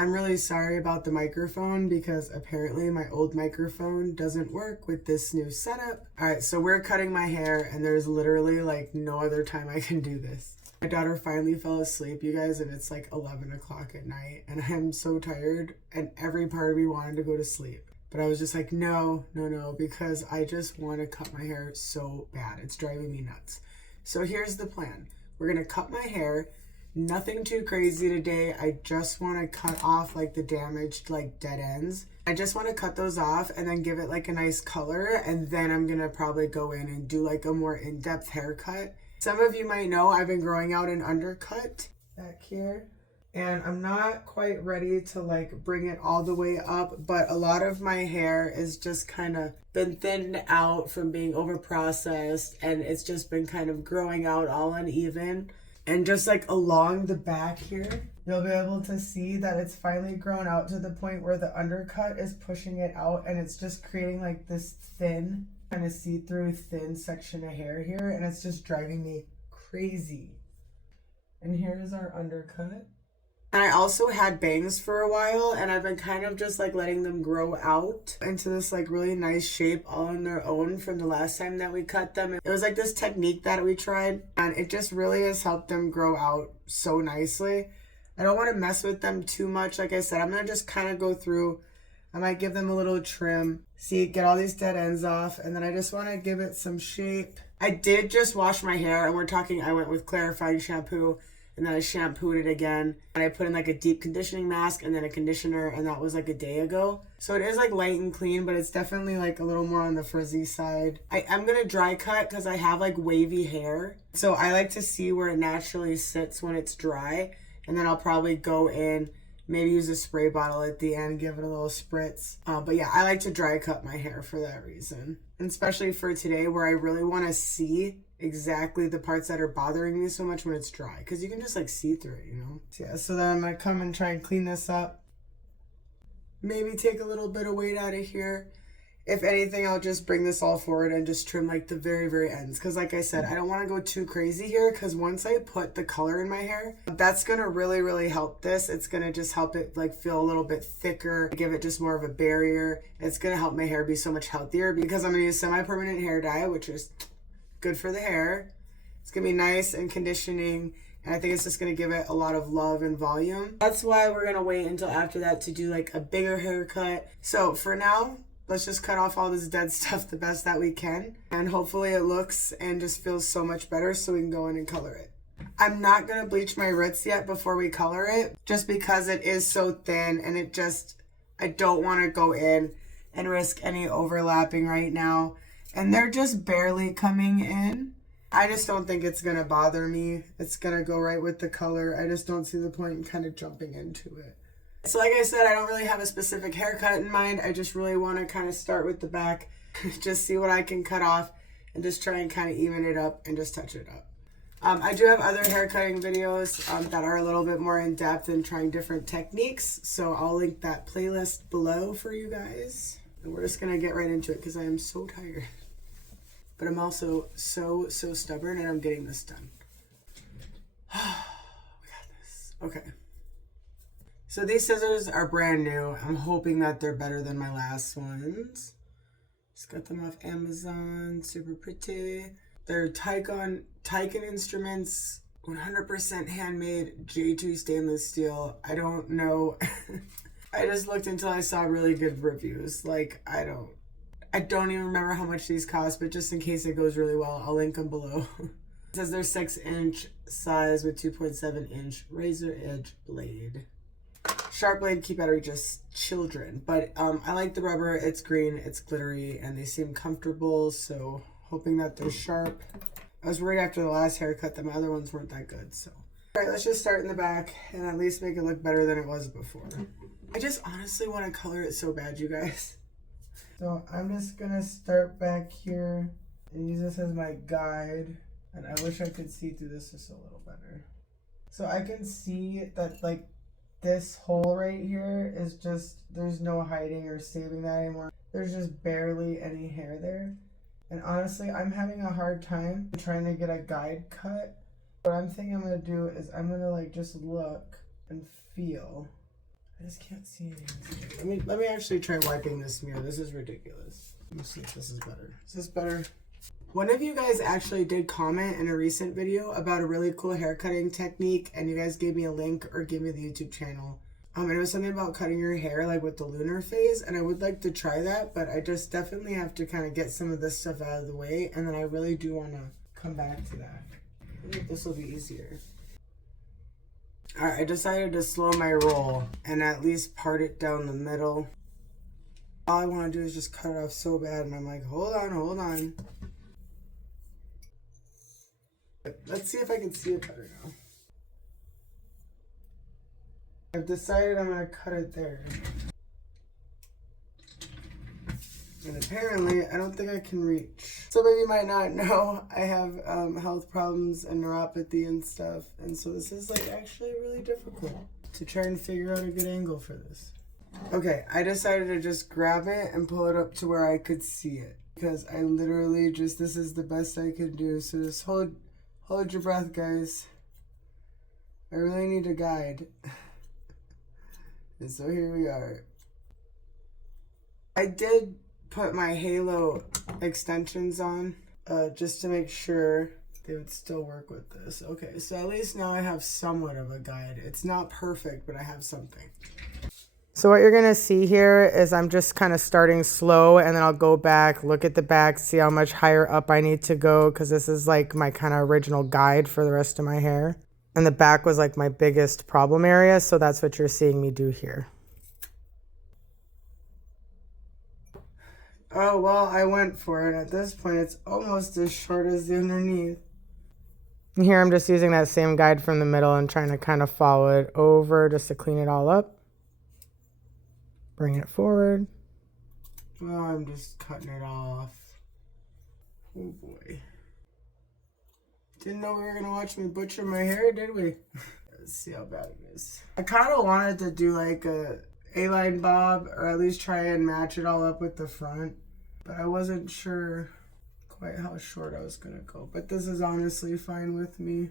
I'm really sorry about the microphone because apparently my old microphone doesn't work with this new setup. All right, so we're cutting my hair and there's literally like no other time I can do this. My daughter finally fell asleep, you guys, and it's like 11 o'clock at night and I'm so tired and every part of me wanted to go to sleep. But I was just like, no, because I just want to cut my hair so bad. It's driving me nuts. So here's the plan. We're gonna cut my hair. Nothing too crazy today. I just want to cut off like the damaged like dead ends. I just want to cut those off and then give it like a nice color, and then I'm gonna probably go in and do like a more in-depth haircut. Some of you might know I've been growing out an undercut back here, and I'm not quite ready to like bring it all the way up, but a lot of my hair is just kind of been thinned out from being over processed, and it's just been kind of growing out all uneven. And just like along the back here, you'll be able to see that it's finally grown out to the point where the undercut is pushing it out, and it's just creating like this thin, kind of see-through thin section of hair here, and it's just driving me crazy. And here's our undercut. And I also had bangs for a while, and I've been kind of just like letting them grow out into this like really nice shape all on their own from the last time that we cut them. It was like this technique that we tried, and it just really has helped them grow out so nicely. I don't want to mess with them too much. Like I said, I'm going to just kind of go through. I might give them a little trim. See, get all these dead ends off, and then I just want to give it some shape. I did just wash my hair, and I went with clarifying shampoo. And then I shampooed it again, and I put in like a deep conditioning mask and then a conditioner, and that was like a day ago. So it is like light and clean, but it's definitely like a little more on the frizzy side. I'm gonna dry cut because I have like wavy hair, so I like to see where it naturally sits when it's dry, and then I'll probably go in, maybe use a spray bottle at the end, give it a little spritz. But yeah, I like to dry cut my hair for that reason, and especially for today where I really want to see exactly the parts that are bothering me so much when it's dry, because you can just like see through it, you know. So yeah, so then I'm gonna come and try and clean this up, maybe take a little bit of weight out of here. If anything, I'll just bring this all forward and just trim like the very ends, because like I said, I don't want to go too crazy here, because once I put the color in my hair, that's gonna really help this. It's gonna just help it like feel a little bit thicker, give it just more of a barrier. It's gonna help my hair be so much healthier, because I'm gonna use semi-permanent hair dye, which is good for the hair. It's gonna be nice and conditioning, and I think it's just gonna give it a lot of love and volume. That's why we're gonna wait until after that to do like a bigger haircut. So for now, let's just cut off all this dead stuff the best that we can, and hopefully it looks and just feels so much better so we can go in and color it. I'm not gonna bleach my roots yet before we color it, just because it is so thin, and I don't want to go in and risk any overlapping right now. And they're just barely coming in. I just don't think it's gonna bother me. It's gonna go right with the color. I just don't see the point in kind of jumping into it. So like I said, I don't really have a specific haircut in mind. I just really want to kind of start with the back, just see what I can cut off, and just try and kind of even it up and just touch it up. I do have other haircutting videos that are a little bit more in depth and trying different techniques. So I'll link that playlist below for you guys. And we're just gonna get right into it because I am so tired. But I'm also so stubborn, and I'm getting this done. We got this. Okay. So these scissors are brand new. I'm hoping that they're better than my last ones. Just got them off Amazon. Super pretty. They're TYCON instruments. 100% handmade J2 stainless steel. I don't know. I just looked until I saw really good reviews. Like, I don't even remember how much these cost, but just in case it goes really well, I'll link them below. It says they're 6-inch size with 2.7-inch razor edge blade. Sharp blade, keep out of reach of children. But I like the rubber. It's green, it's glittery, and they seem comfortable, so hoping that they're sharp. I was worried after the last haircut that my other ones weren't that good, so. All right, let's just start in the back and at least make it look better than it was before. I just honestly want to color it so bad, you guys. So I'm just gonna start back here and use this as my guide. And I wish I could see through this just a little better. So I can see that like this hole right here is just, there's no hiding or saving that anymore. There's just barely any hair there. And honestly, I'm having a hard time trying to get a guide cut. What I'm thinking I'm gonna do is I'm gonna like just look and feel. I just can't see anything. Let me actually try wiping this mirror. This is ridiculous. Let me see if this is better. Is this better? One of you guys actually did comment in a recent video about a really cool haircutting technique, and you guys gave me a link or gave me the YouTube channel. And it was something about cutting your hair like with the lunar phase, and I would like to try that, but I just definitely have to kind of get some of this stuff out of the way, and then I really do want to come back to that. I think this will be easier. Alright, I decided to slow my roll and at least part it down the middle. All I want to do is just cut it off so bad, and I'm like, hold on. Let's see if I can see it better now. I've decided I'm going to cut it there. And apparently, I don't think I can reach. Some of you might not know, I have health problems and neuropathy and stuff. And so this is like actually really difficult to try and figure out a good angle for this. Okay, I decided to just grab it and pull it up to where I could see it. Because I literally just, this is the best I could do. So just hold your breath, guys. I really need a guide. And so here we are. I did put my halo extensions on just to make sure they would still work with this. Okay, so at least now I have somewhat of a guide. It's not perfect, but I have something. So what you're gonna see here is I'm just kind of starting slow, and then I'll go back, look at the back, see how much higher up I need to go, because this is like my kind of original guide for the rest of my hair. And the back was like my biggest problem area, so that's what you're seeing me do here. Oh, well, I went for it. At this point, it's almost as short as the underneath. And here I'm just using that same guide from the middle and trying to kind of follow it over just to clean it all up. Bring it forward. Well, I'm just cutting it off. Oh boy. Didn't know we were gonna watch me butcher my hair, did we? Let's see how bad it is. I kind of wanted to do like a A-line bob, or at least try and match it all up with the front, but I wasn't sure quite how short I was gonna go. But this is honestly fine with me.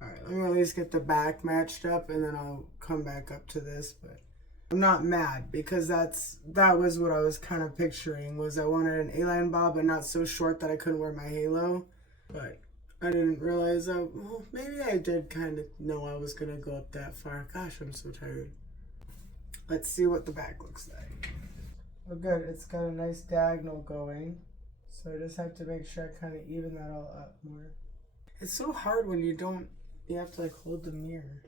Alright, let me at least get the back matched up, and then I'll come back up to this. But I'm not mad, because that was what I was kind of picturing, was I wanted an A-line bob, but not so short that I couldn't wear my halo. But I didn't realize that, well, maybe I did kind of know I was going to go up that far. Gosh, I'm so tired. Let's see what the back looks like. Oh good, it's got a nice diagonal going. So I just have to make sure I kind of even that all up more. It's so hard when you have to like hold the mirror.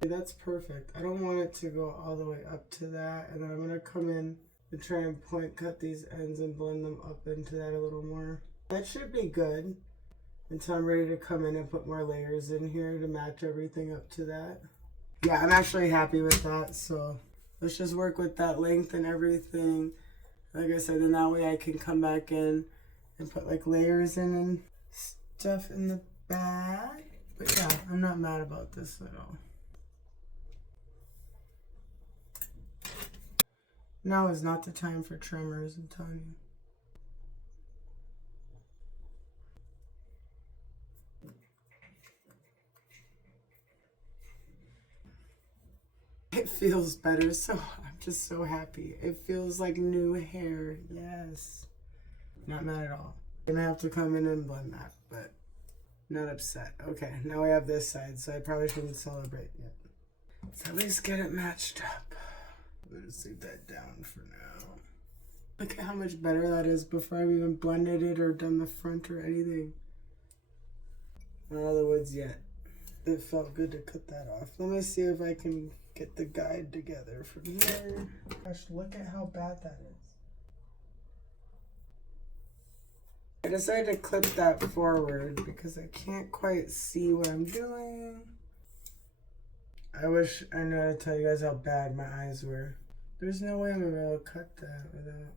That's perfect. I don't want it to go all the way up to that. And then I'm going to come in and try and point cut these ends and blend them up into that a little more. That should be good until I'm ready to come in and put more layers in here to match everything up to that. Yeah, I'm actually happy with that. So let's just work with that length and everything. Like I said, then that way I can come back in and put like layers in and stuff in the back. But yeah, I'm not mad about this at all. Now is not the time for tremors, I'm telling you. It feels better, so I'm just so happy. It feels like new hair, yes. Not mad at all. Gonna have to come in and blend that, but not upset. Okay, now we have this side, so I probably shouldn't celebrate yet. Let's at least get it matched up. We'll just leave that down for now. Look at how much better that is before I've even blended it or done the front or anything. Not out of the woods yet. It felt good to cut that off. Let me see if I can get the guide together from here. Gosh, look at how bad that is. I decided to clip that forward because I can't quite see what I'm doing. I wish I knew how to tell you guys how bad my eyes were. There's no way I'm gonna be able to cut that without.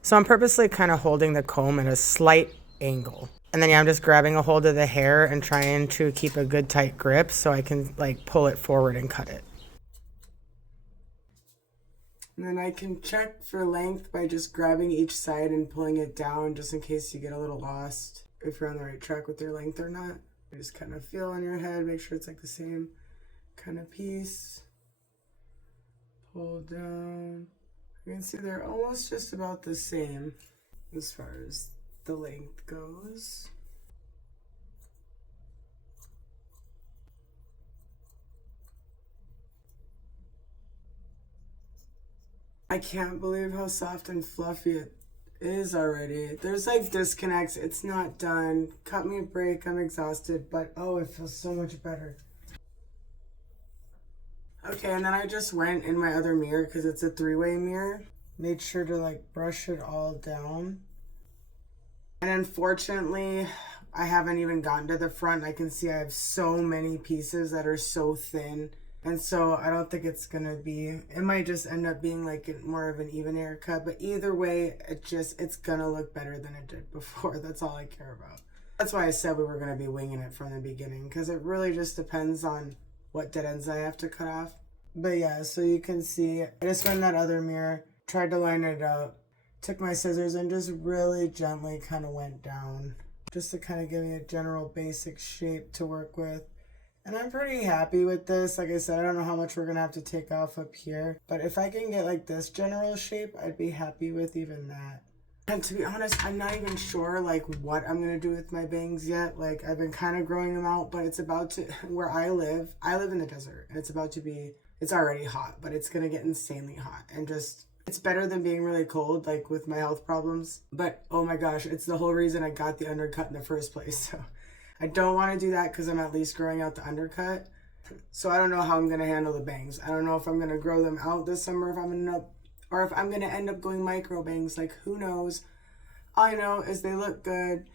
So I'm purposely kind of holding the comb at a slight angle. And then yeah, I'm just grabbing a hold of the hair and trying to keep a good tight grip so I can like pull it forward and cut it. And then I can check for length by just grabbing each side and pulling it down just in case you get a little lost if you're on the right track with your length or not. Just kind of feel on your head, make sure it's like the same kind of piece. Pull down. You can see they're almost just about the same as far as the length goes. I can't believe how soft and fluffy it is already. There's like disconnects. It's not done. Cut me a break. I'm exhausted, but oh, it feels so much better. Okay, and then I just went in my other mirror because it's a three-way mirror. Made sure to like brush it all down. And unfortunately, I haven't even gotten to the front. I can see I have so many pieces that are so thin. And so I don't think it's gonna be, it might just end up being like more of an even haircut, but either way, it's gonna look better than it did before. That's all I care about. That's why I said we were gonna be winging it from the beginning, because it really just depends on what dead ends I have to cut off. But yeah, so you can see, I just went in that other mirror, tried to line it up, took my scissors and just really gently kind of went down, just to kind of give me a general basic shape to work with. And I'm pretty happy with this. Like I said, I don't know how much we're gonna have to take off up here, but if I can get like this general shape, I'd be happy with even that. And to be honest, I'm not even sure like what I'm gonna do with my bangs yet. Like I've been kind of growing them out, but it's about to, where I live in the desert, and it's about to be, it's already hot, but it's gonna get insanely hot, and just, it's better than being really cold, like with my health problems. But oh my gosh, it's the whole reason I got the undercut in the first place. So I don't want to do that because I'm at least growing out the undercut. So I don't know how I'm going to handle the bangs. I don't know if I'm going to grow them out this summer, if I'm going to end up going micro bangs. Like, who knows? All I know is they look good.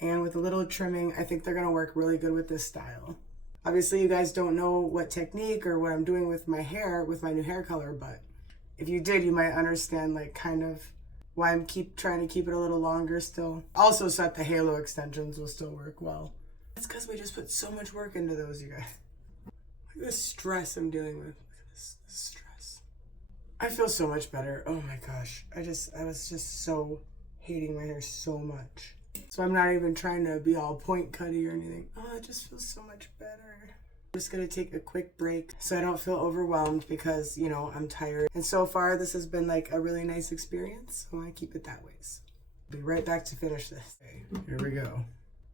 And with a little trimming, I think they're going to work really good with this style. Obviously, you guys don't know what technique or what I'm doing with my hair, with my new hair color. But if you did, you might understand like kind of why I'm trying to keep it a little longer still. Also so that the halo extensions will still work well. It's because we just put so much work into those, you guys. Look at the stress I'm dealing with. Look at this stress. I feel so much better. Oh my gosh. I was just so hating my hair so much. So I'm not even trying to be all point cutty or anything. Oh, it just feels so much better. I'm just gonna take a quick break so I don't feel overwhelmed because, you know, I'm tired. And so far this has been like a really nice experience. So I want to keep it that way. So I'll be right back to finish this. Okay, here we go.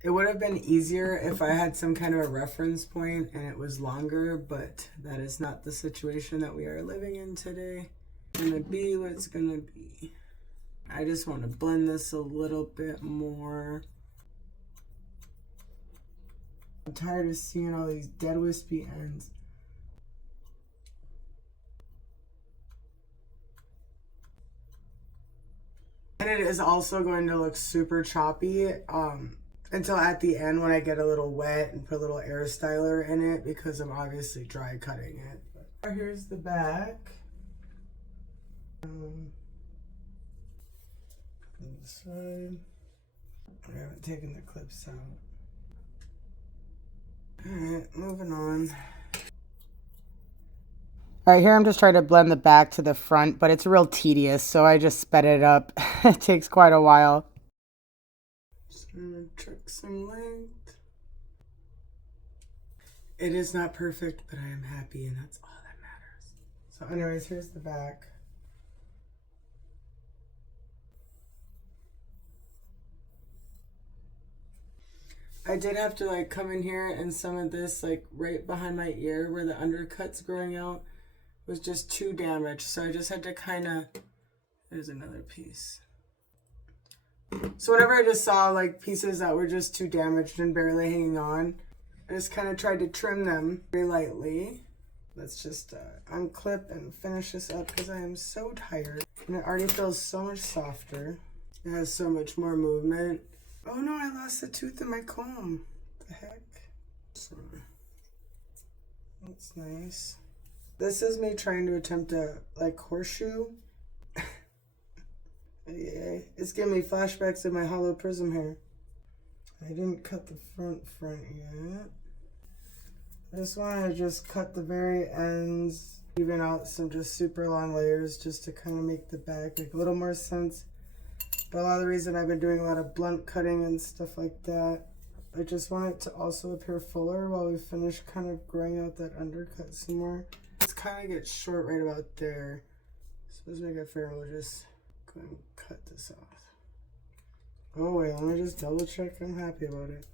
It would have been easier if I had some kind of a reference point and it was longer, but that is not the situation that we are living in today. It's gonna be what it's gonna be. I just want to blend this a little bit more. I'm tired of seeing all these dead wispy ends. And it is also going to look super choppy until at the end when I get a little wet and put a little air styler in it because I'm obviously dry cutting it. But here's the back. This side. I haven't taken the clips out. Alright, moving on. Alright, here I'm just trying to blend the back to the front, but it's real tedious, so I just sped it up. It takes quite a while. Just gonna trick some length. It is not perfect, but I am happy, and that's all that matters. So anyways, here's the back. I did have to like come in here and some of this like right behind my ear where the undercut's growing out was just too damaged. So I just had to kind of, there's another piece. So whenever I just saw like pieces that were just too damaged and barely hanging on, I just kind of tried to trim them very lightly. Let's just unclip and finish this up because I am so tired. And it already feels so much softer. It has so much more movement. Oh no, I lost a tooth in my comb. What the heck? So, that's nice. This is me trying to attempt a like horseshoe. Yeah, it's giving me flashbacks of my hollow prism hair. I didn't cut the front yet. This one I just cut the very ends, even out some just super long layers just to kind of make the back make a little more sense. But a lot of the reason I've been doing a lot of blunt cutting and stuff like that. I just want it to also appear fuller while we finish kind of growing out that undercut some more. It's kind of gets short right about there. So let's make it fair. We'll just go and cut this off. Oh wait, let me just double check. I'm happy about it.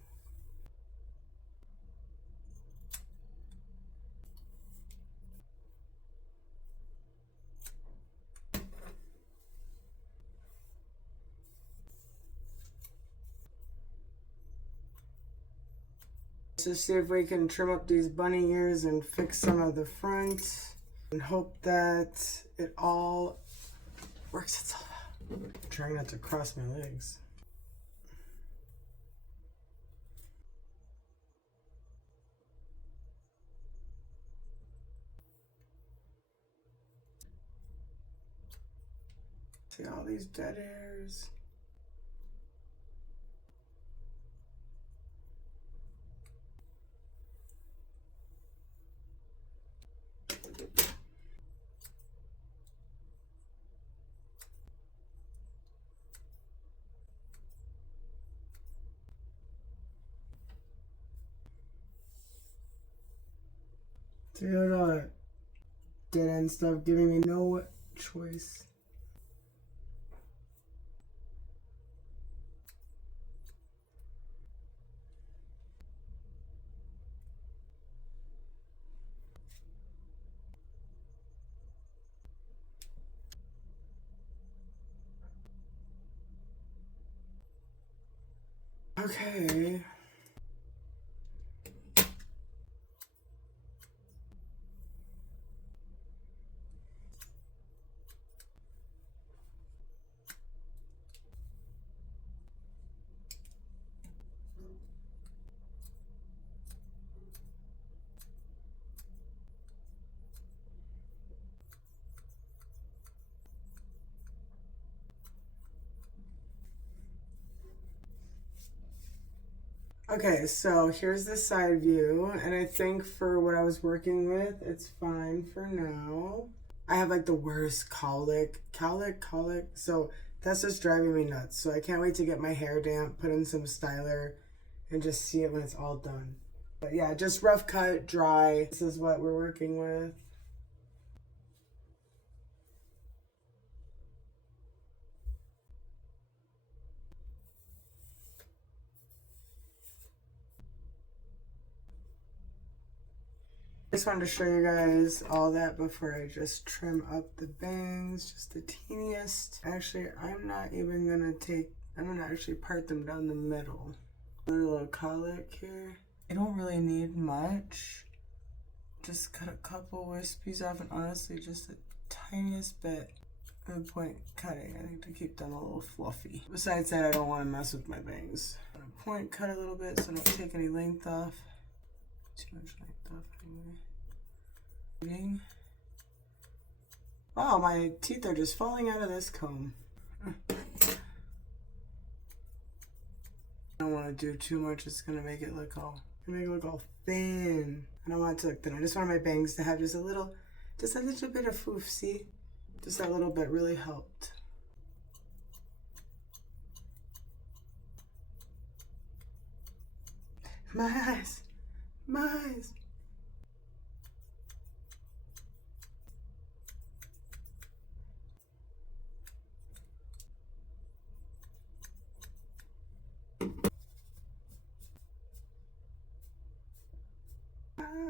Let's see if we can trim up these bunny ears and fix some of the front and hope that it all works itself out. I'm trying not to cross my legs. See all these dead hairs. See all that dead end stuff giving me no choice. Okay. Okay, so here's the side view, and I think for what I was working with, it's fine for now. I have like the worst colic, so that's just driving me nuts. So I can't wait to get my hair damp, put in some styler, and just see it when it's all done. But yeah, just rough cut, dry. This is what we're working with. Just wanted to show you guys all that before I just trim up the bangs, just the teeniest. Actually, I'm not gonna actually part them down the middle. A little colic here. I don't really need much. Just cut a couple wispies off, and honestly, just the tiniest bit of point cutting, I think, to keep them a little fluffy. Besides that, I don't want to mess with my bangs. I'm gonna point cut a little bit so I don't take any length off. Too much length off anyway. Oh, my teeth are just falling out of this comb. I don't want to do too much. It's gonna make it look all thin. I don't want it to look thin. I just want my bangs to have just a little bit of foof. See, just that little bit really helped. My eyes, my eyes.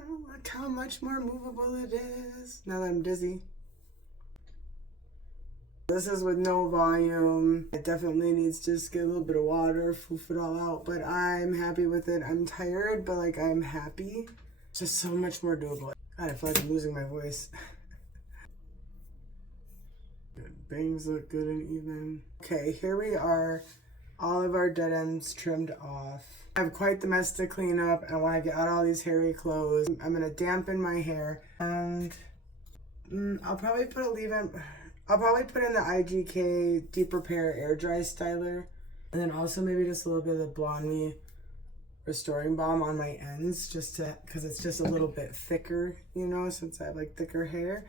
Look how much more movable it is. Now that I'm dizzy. This is with no volume. It definitely needs to just get a little bit of water, foof it all out, but I'm happy with it. I'm tired, but like I'm happy. It's just so much more doable. God, I feel like I'm losing my voice. Bangs look good and even. Okay, here we are. All of our dead ends trimmed off. I have quite the mess to clean up. I want to get out all these hairy clothes. I'm gonna dampen my hair, and I'll probably put in the IGK Deep Repair Air Dry Styler, and then also maybe just a little bit of the BLONDME Restoring Balm on my ends, just to, because it's just a little bit thicker, you know, since I have like thicker hair.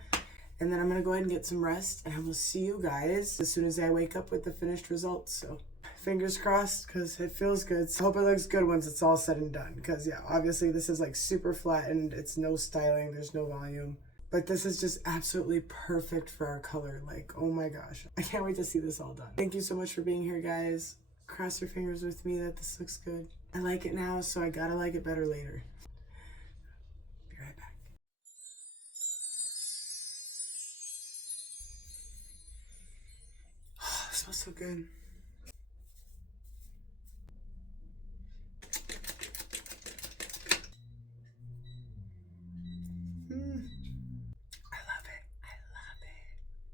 And then I'm gonna go ahead and get some rest, and I will see you guys as soon as I wake up with the finished results. So Fingers crossed, because it feels good. So I hope it looks good once it's all said and done. Because yeah, obviously this is like super flattened. It's no styling. There's no volume. But this is just absolutely perfect for our color. Like, oh my gosh. I can't wait to see this all done. Thank you so much for being here, guys. Cross your fingers with me that this looks good. I like it now, so I gotta like it better later. Be right back. Oh, it smells so good.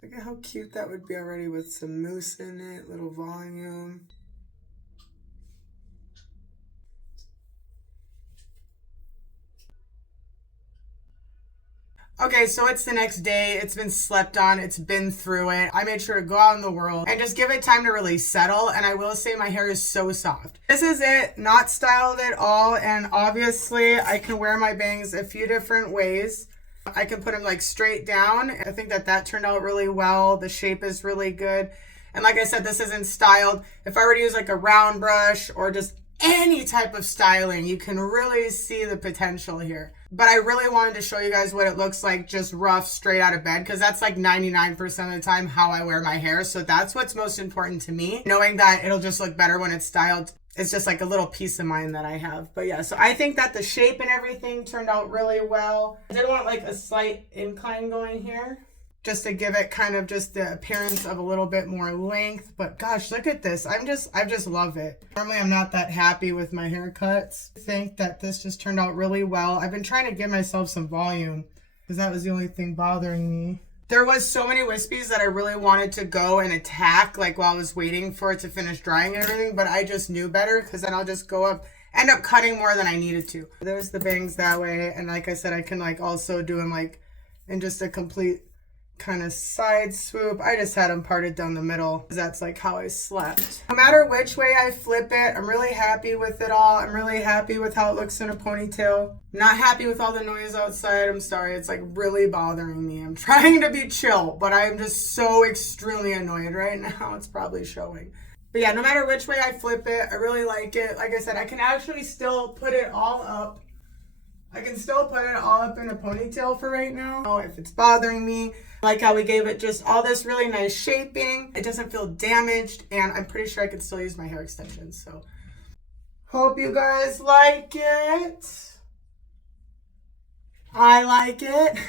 Look at how cute that would be already with some mousse in it, little volume. Okay, so it's the next day. It's been slept on. It's been through it. I made sure to go out in the world and just give it time to really settle. And I will say my hair is so soft. This is it, not styled at all. And obviously I can wear my bangs a few different ways. I can put them like straight down. I think that turned out really well. The shape is really good. And like I said, this isn't styled. If I were to use like a round brush or just any type of styling, you can really see the potential here. But I really wanted to show you guys what it looks like just rough straight out of bed, because that's like 99% of the time how I wear my hair. So that's what's most important to me. Knowing that it'll just look better when it's styled. It's just like a little peace of mind that I have. But yeah, so I think that the shape and everything turned out really well. I did want like a slight incline going here, just to give it kind of just the appearance of a little bit more length. But gosh, look at this. I just love it. Normally I'm not that happy with my haircuts. I think that this just turned out really well. I've been trying to give myself some volume because that was the only thing bothering me. There was so many wispies that I really wanted to go and attack like while I was waiting for it to finish drying and everything, but I just knew better because then I'll just end up cutting more than I needed to. There's the bangs that way, and like I said, I can like also do them like in just a complete kind of side swoop. I just had them parted down the middle because that's like how I slept. No matter which way I flip it, I'm really happy with it all. I'm really happy with how it looks in a ponytail. Not happy with all the noise outside. I'm sorry. It's like really bothering me. I'm trying to be chill, but I'm just so extremely annoyed right now. It's probably showing. But yeah, no matter which way I flip it, I really like it. Like I said, I can actually still put it all up. I can still put it all up in a ponytail for right now if it's bothering me. I like how we gave it just all this really nice shaping. It doesn't feel damaged, and I'm pretty sure I could still use my hair extensions. So hope you guys like it. I like it.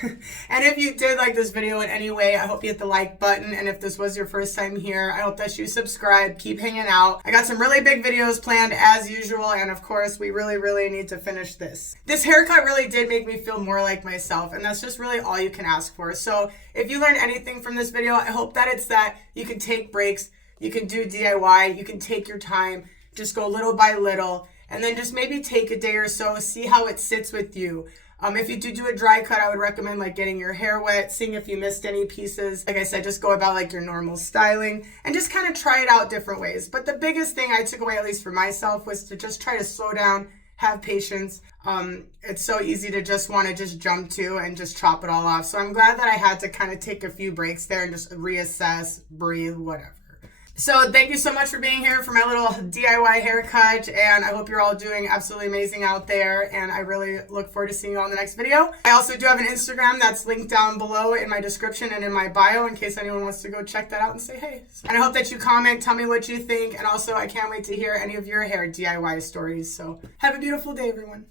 And if you did like this video in any way, I hope you hit the like button. And if this was your first time here, I hope that you subscribe. Keep hanging out. I got some really big videos planned as usual. And of course, we really need to finish this. This haircut really did make me feel more like myself. And that's just really all you can ask for. So if you learned anything from this video, I hope that it's that you can take breaks. You can do DIY. You can take your time. Just go little by little. And then just maybe take a day or so. See how it sits with you. If you do a dry cut, I would recommend like getting your hair wet, seeing if you missed any pieces. Like I said, just go about like your normal styling and just kind of try it out different ways. But the biggest thing I took away, at least for myself, was to just try to slow down, have patience. It's so easy to just want to just jump to and just chop it all off. So I'm glad that I had to kind of take a few breaks there and just reassess, breathe, whatever. So thank you so much for being here for my little DIY haircut, and I hope you're all doing absolutely amazing out there, and I really look forward to seeing you all in the next video. I also do have an Instagram that's linked down below in my description and in my bio in case anyone wants to go check that out and say hey. And I hope that you comment, tell me what you think, and also I can't wait to hear any of your hair DIY stories. So have a beautiful day, everyone.